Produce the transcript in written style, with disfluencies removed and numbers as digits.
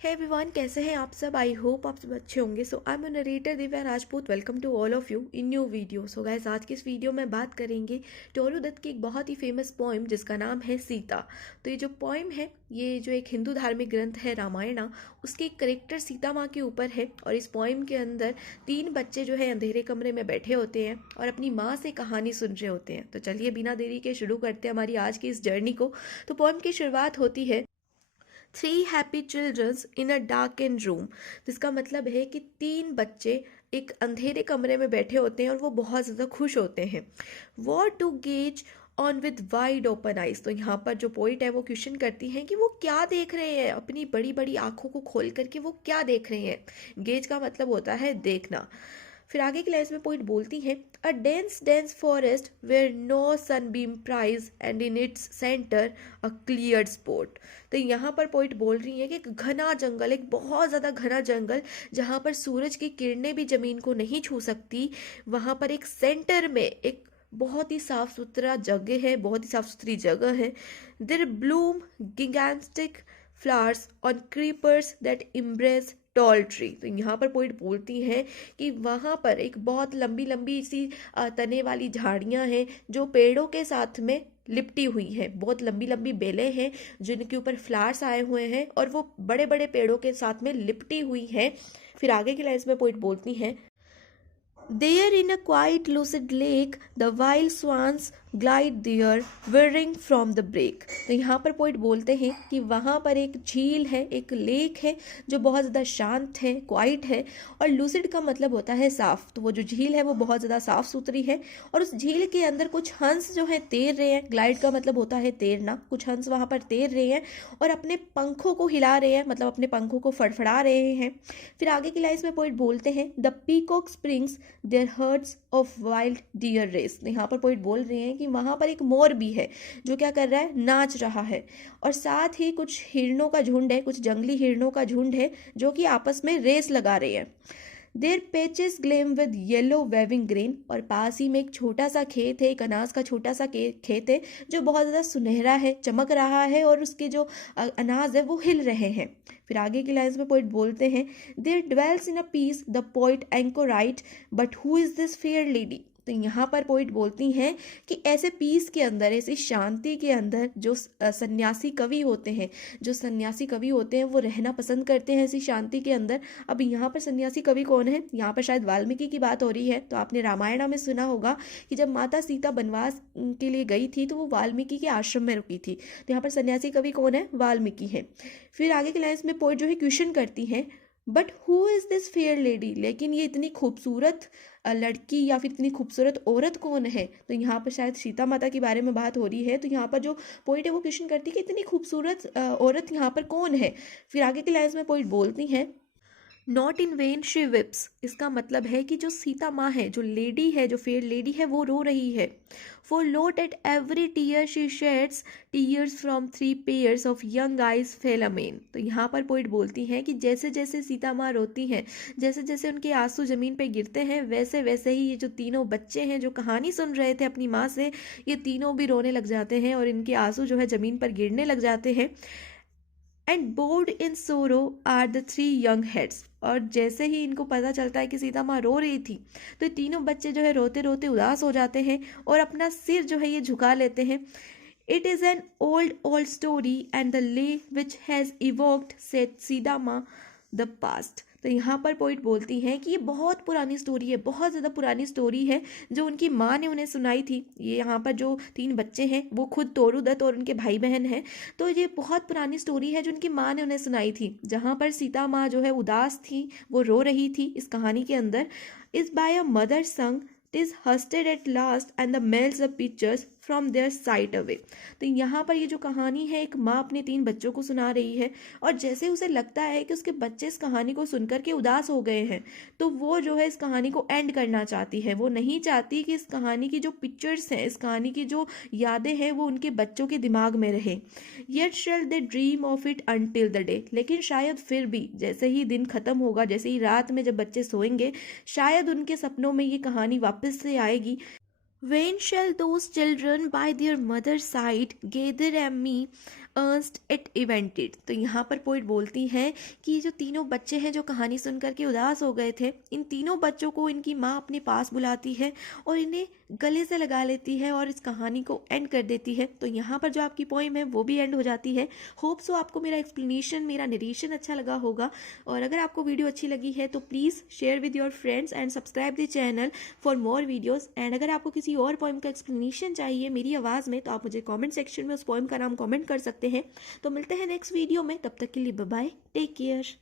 Hey everyone, कैसे हैं आप सब। आई होप आप सब अच्छे होंगे। So I am narrator Divya Rajput. Welcome to all of you in new video. So guys, आज की इस वीडियो में बात करेंगे टोरू दत्त की एक बहुत ही फेमस पोइम जिसका नाम है सीता। तो ये जो पोइम है, ये जो एक हिंदू धार्मिक ग्रंथ है रामायणा, उसके एक करेक्टर सीता माँ के ऊपर है। और इस पोइम के अंदर 3 बच्चे जो है अंधेरे कमरे में बैठे होते हैं और अपनी माँ से कहानी सुन रहे होते हैं। तो चलिए बिना देरी के शुरू करते हैं हमारी आज की इस जर्नी को। तो पोइम की शुरुआत होती है, 3 happy children's in a dark and room. जिसका मतलब है कि 3 बच्चे एक अंधेरे कमरे में बैठे होते हैं और वो बहुत ज़्यादा खुश होते हैं। Want to gaze on with wide open eyes. तो यहाँ पर जो पोइट है वो क्वेश्चन करती हैं कि वो क्या देख रहे हैं, अपनी बड़ी बड़ी आंखों को खोल करके वो क्या देख रहे हैं। गेज का मतलब होता है देखना। फिर आगे की लाइन्स में पोइट बोलती है, a dense dense forest where no sunbeam pries and in its centre a clear spot. तो यहाँ पर पोइट बोल रही है कि एक घना जंगल, एक बहुत ज़्यादा घना जंगल जहाँ पर सूरज की किरणें भी ज़मीन को नहीं छू सकती, वहाँ पर एक सेंटर में एक बहुत ही साफ सुथरा जगह है, बहुत ही साफ सुथरी जगह है। There bloom gigantic flowers on creepers that embrace tall tree. तो यहाँ पर पोइट बोलती हैं कि वहाँ पर एक बहुत लंबी लंबी सी तने वाली झाड़ियाँ हैं जो पेड़ों के साथ में लिपटी हुई है। बहुत लंबी लंबी बेलें हैं जिनके ऊपर फ्लावर्स आए हुए हैं और वो बड़े बड़े पेड़ों के साथ में लिपटी हुई हैं। फिर आगे की लाइन्स में पोइट बोलती हैं, There in a quiet lucid lake, the wild swans glide there, whirring from the break। तो यहाँ पर पोइट बोलते हैं कि वहाँ पर एक झील है, एक लेक है जो बहुत ज़्यादा शांत है, क्वाइट है। और लूसिड का मतलब होता है साफ। तो वो जो झील है वो बहुत ज़्यादा साफ सुथरी है और उस झील के अंदर कुछ हंस जो है तैर रहे हैं। ग्लाइड का मतलब होता है तैरना। कुछ हंस वहाँ पर तैर रहे हैं और अपने पंखों को हिला रहे हैं, मतलब अपने पंखों को फड़फड़ा रहे हैं। फिर आगे की लाइन्स में पोइट बोलते हैं, the peacock springs there herds of wild deer race. यहाँ पर पोइट बोल रहे हैं कि वहाँ पर एक मोर भी है जो क्या कर रहा है, नाच रहा है। और साथ ही कुछ हिरणों का झुंड है, कुछ जंगली हिरणों का झुंड है जो कि आपस में रेस लगा रहे हैं। There patches gleam with yellow waving grain. और पास ही में एक छोटा सा खेत है, एक अनाज का छोटा सा खेत है जो बहुत ज़्यादा सुनहरा है, चमक रहा है और उसके जो अनाज है वो हिल रहे हैं। फिर आगे की लाइन्स में पोइट बोलते हैं, there dwells in a peace the poet anchorite, but who is this fair lady. तो यहाँ पर पोइट बोलती हैं कि ऐसे पीस के अंदर, ऐसी शांति के अंदर जो सन्यासी कवि होते हैं, वो रहना पसंद करते हैं ऐसी शांति के अंदर। अब यहाँ पर सन्यासी कवि कौन है, यहाँ पर शायद वाल्मीकि की बात हो रही है। तो आपने रामायणा में सुना होगा कि जब माता सीता वनवास के लिए गई थी तो वो वाल्मीकि के आश्रम में रुकी थी। तो यहाँ पर सन्यासी कवि कौन है, वाल्मीकि है। फिर आगे के लाइन्स में पोइट जो है क्वेश्चन करती हैं, but who is this fair lady. लेकिन ये इतनी खूबसूरत लड़की या फिर इतनी खूबसूरत औरत कौन है। तो यहाँ पर शायद सीता माता के बारे में बात हो रही है। तो यहाँ पर जो पोइट है वो क्वेश्चन करती है कि इतनी खूबसूरत औरत यहाँ पर कौन है। फिर आगे की लाइन्स में पोइट बोलती हैं, नॉट इन वेन शी विप्स। इसका मतलब है कि जो सीता माँ है, जो लेडी है, जो फेयर लेडी है, वो रो रही है। For lo at every tear she sheds tears from 3 pairs of young eyes fell amain. तो यहाँ पर पोइट बोलती हैं कि जैसे जैसे सीता माँ रोती हैं, जैसे जैसे उनके आंसू जमीन पे गिरते हैं, वैसे वैसे ही ये जो तीनों बच्चे हैं जो कहानी सुन रहे थे अपनी माँ से, ये तीनों भी रोने लग जाते हैं और इनके आंसू जो है जमीन पर गिरने लग जाते हैं। एंड बोर्ड इन सोरो आर द 3 यंग हेड्स। और जैसे ही इनको पता चलता है कि सीता माँ रो रही थी तो ये तीनों बच्चे जो है रोते रोते उदास हो जाते हैं और अपना सिर जो है ये झुका लेते हैं। It is an old old story and the lay which has evoked set Sita माँ द पास्ट। तो यहाँ पर पोइट बोलती हैं कि ये बहुत पुरानी स्टोरी है, बहुत ज़्यादा पुरानी स्टोरी है जो उनकी माँ ने उन्हें सुनाई थी। ये यहाँ पर जो 3 बच्चे हैं वो खुद तोरू दत्त और उनके भाई बहन हैं। तो ये बहुत पुरानी स्टोरी है जो उनकी माँ ने उन्हें सुनाई थी, जहाँ पर सीता माँ जो है उदास थी, वो रो रही थी इस कहानी के अंदर। इज बाय अ मदर संग tis husted at last and the melts the pictures from their sight away। तो यहाँ पर ये जो कहानी है, एक माँ अपने 3 बच्चों को सुना रही है और जैसे उसे लगता है कि उसके बच्चे इस कहानी को सुनकर के उदास हो गए हैं तो वो जो है इस कहानी को एंड करना चाहती है। वो नहीं चाहती कि इस कहानी की जो पिक्चर्स हैं, इस कहानी की जो यादें हैं, वो उनके बच्चों के दिमाग में रहे। Yet shell they dream of it until the day. लेकिन शायद फिर भी जैसे ही दिन खत्म होगा, जैसे ही रात में जब बच्चे सोएंगे, शायद उनके सपनों में ये कहानी वापस से आएगी। When shall those children by their mother's side gather and me Ernst it invented. तो यहाँ पर पोइट बोलती हैं कि ये जो तीनों बच्चे हैं जो कहानी सुन करके उदास हो गए थे, इन तीनों बच्चों को इनकी माँ अपने पास बुलाती है और इन्हें गले से लगा लेती है और इस कहानी को एंड कर देती है। तो यहाँ पर जो आपकी पोइम है वो भी एंड हो जाती है। होप सो आपको मेरा एक्सप्लेनेशन, मेरा नरेशन अच्छा लगा होगा। और अगर आपको वीडियो अच्छी लगी है तो please share with your friends and subscribe the channel for more videos. And अगर आपको किसी और पोइम का एक्सप्लेनेशन चाहिए मेरी आवाज़ में तो आप मुझे कॉमेंट सेक्शन में उस पोइम का नाम कॉमेंट कर सकते हैं। तो मिलते हैं नेक्स्ट वीडियो में, तब तक के लिए बाय बाय, टेक केयर।